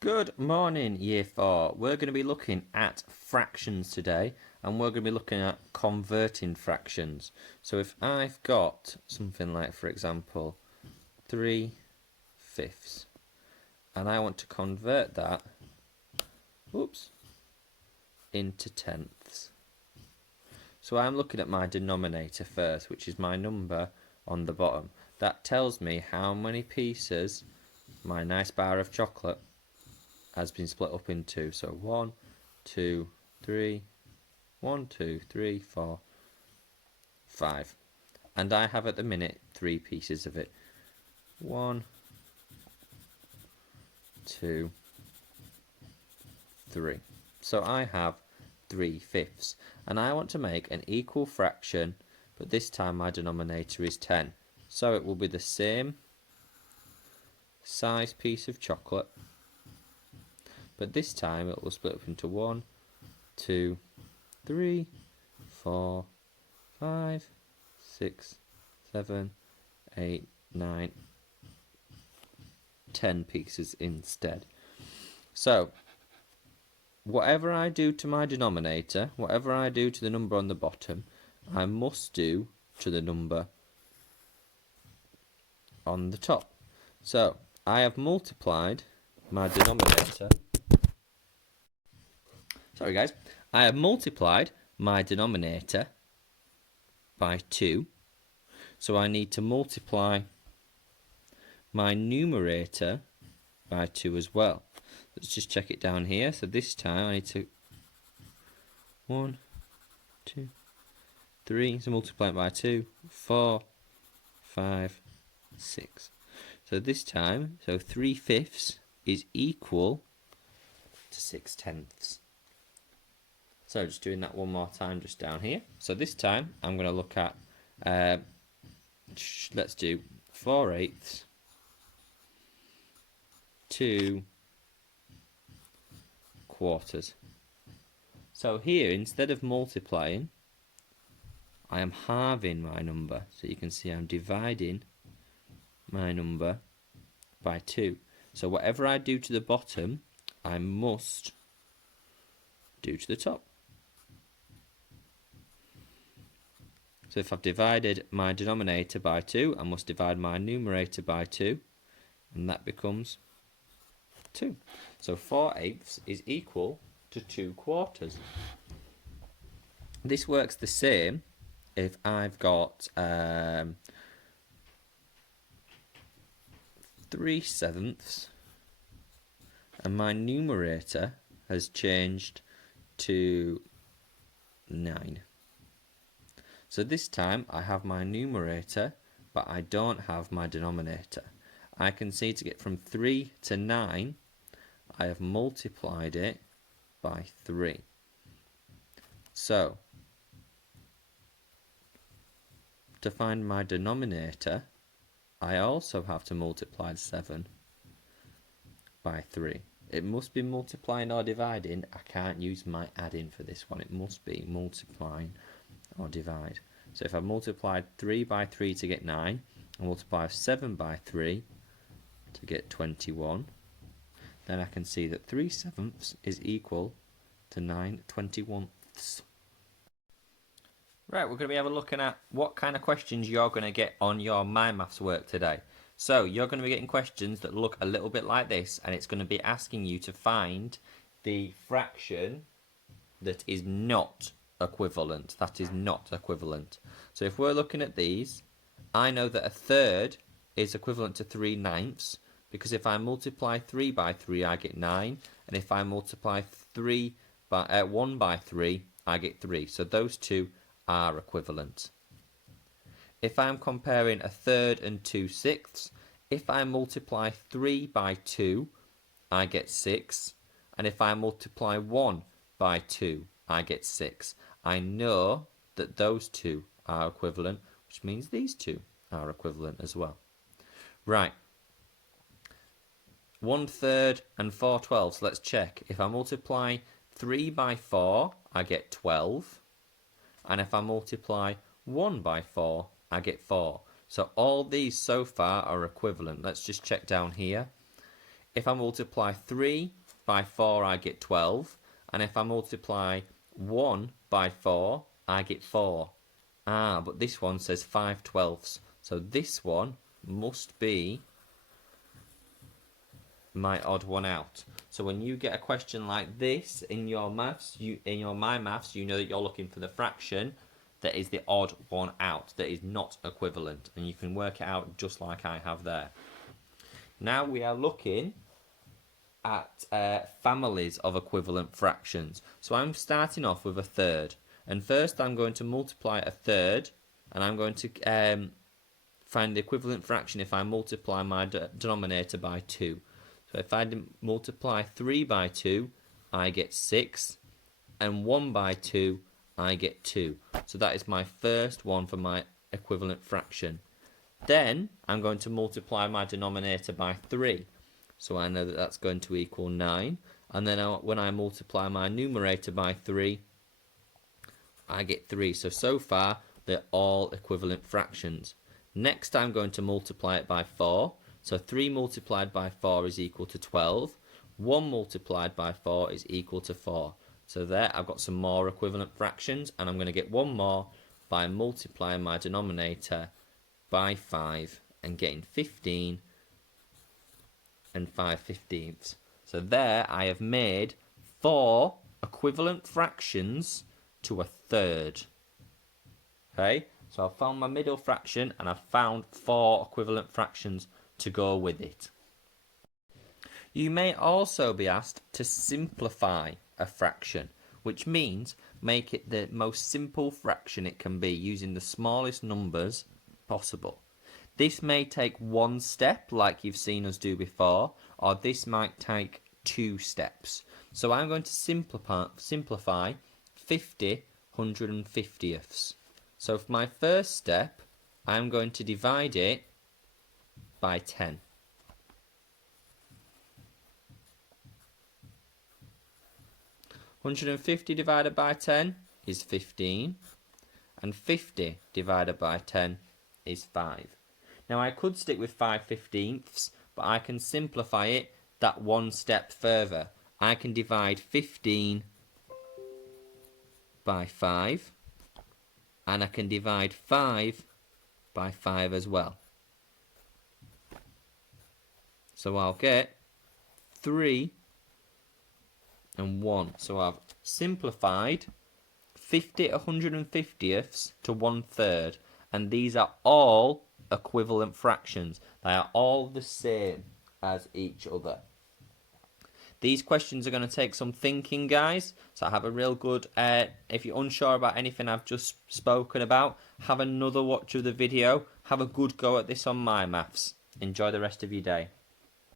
Good morning, Year 4. We're going to be looking at fractions today, and we're going to be looking at converting fractions. So if I've got something like, for example, 3/5, and I want to convert that, into tenths. So I'm looking at my denominator first, which is my number on the bottom. That tells me how many pieces my nice bar of chocolate has been split up into. So 1, 2, 3, 1, 2, 3, 4, 5. And I have at the minute 3 pieces of it. 1, 2, 3. So I have 3/5. And I want to make an equal fraction, but this time my denominator is 10. So it will be the same size piece of chocolate, but this time it will split up into 1, 2, 3, 4, 5, 6, 7, 8, 9, 10 pieces instead. So whatever I do to my denominator, whatever I do to the number on the bottom, I must do to the number on the top. So I have multiplied my denominator. Sorry guys. I have multiplied my denominator by 2. So I need to multiply my numerator by 2 as well. Let's just check it down here. So this time I need to 1, 2, 3. So multiply it by 2, 4, 5, 6. So this time, 3/5 is equal to 6/10. So just doing that one more time just down here. So this time I'm going to look at, let's do 4/8 2 quarters. So here, instead of multiplying, I am halving my number. So you can see I'm dividing my number by 2. So whatever I do to the bottom, I must do to the top. So if I've divided my denominator by 2, I must divide my numerator by 2, and that becomes 2. So 4/8 is equal to 2 quarters. This works the same if I've got 3/7 and my numerator has changed to 9. So this time I have my numerator, but I don't have my denominator. I can see to get from 3 to 9, I have multiplied it by 3. So to find my denominator, I also have to multiply 7 by 3. It must be multiplying or dividing. I can't use my adding for this one. It must be multiplying or divide. So if I multiplied 3 by 3 to get 9, I multiply 7 by 3 to get 21, then I can see that 3/7 is equal to 9/21. Right, we're going to be looking at what kind of questions you're going to get on your My Maths work today. So you're going to be getting questions that look a little bit like this, and it's going to be asking you to find the fraction that is not equivalent. That is not equivalent. So if we're looking at these, I know that 1/3 is equivalent to 3/9, because if I multiply 3 by 3, I get 9, and if I multiply 1 by 3, I get 3. So those two are equivalent. If I'm comparing 1/3 and 2/6, if I multiply 3 by 2, I get 6, and if I multiply 1 by 2, I get 6. I know that those two are equivalent, which means these two are equivalent as well. Right. 1/3 and 4/12. Let's check. If I multiply 3 by 4, I get 12. And if I multiply 1 by 4, I get 4. So all these so far are equivalent. Let's just check down here. If I multiply 3 by 4, I get 12. And if I multiply 1 by 4, I get 4. Ah, but this one says 5/12. So this one must be my odd one out. So when you get a question like this in your maths, in your My Maths, you know that you're looking for the fraction that is the odd one out, that is not equivalent, and you can work it out just like I have there. Now we are looking at families of equivalent fractions. So I'm starting off with a third, and first I'm going to multiply a third, and I'm going to find the equivalent fraction if I multiply my denominator by 2. So if I multiply 3 by 2, I get 6, and 1 by 2, I get 2. So that is my first one for my equivalent fraction. Then I'm going to multiply my denominator by 3. So I know that that's going to equal 9. And then when I multiply my numerator by 3, I get 3. So far, they're all equivalent fractions. Next, I'm going to multiply it by 4. So 3 multiplied by 4 is equal to 12. 1 multiplied by 4 is equal to 4. So there, I've got some more equivalent fractions, and I'm going to get one more by multiplying my denominator by 5 and getting 15 and 5/15. So there, I have made 4 equivalent fractions to a third. Okay, so I've found my middle fraction, and I've found 4 equivalent fractions to go with it. You may also be asked to simplify a fraction, which means make it the most simple fraction it can be using the smallest numbers possible. This may take one step like you've seen us do before, or this might take 2 steps. So I'm going to simplify 50 150ths. So for my first step, I'm going to divide it by 10. (150) divided by 10 is 15, and 50 divided by 10 is 5. Now I could stick with 5/15ths, but I can simplify it that one step further. I can divide 15 by 5, and I can divide 5 by 5 as well. So I'll get 3 and 1. So I've simplified 50 150ths to 1/3, and these are all equivalent fractions. They are all the same as each other. These questions are going to take some thinking, guys, so have a real good, if you're unsure about anything I've just spoken about, have another watch of the video, have a good go at this on My Maths. Enjoy the rest of your day.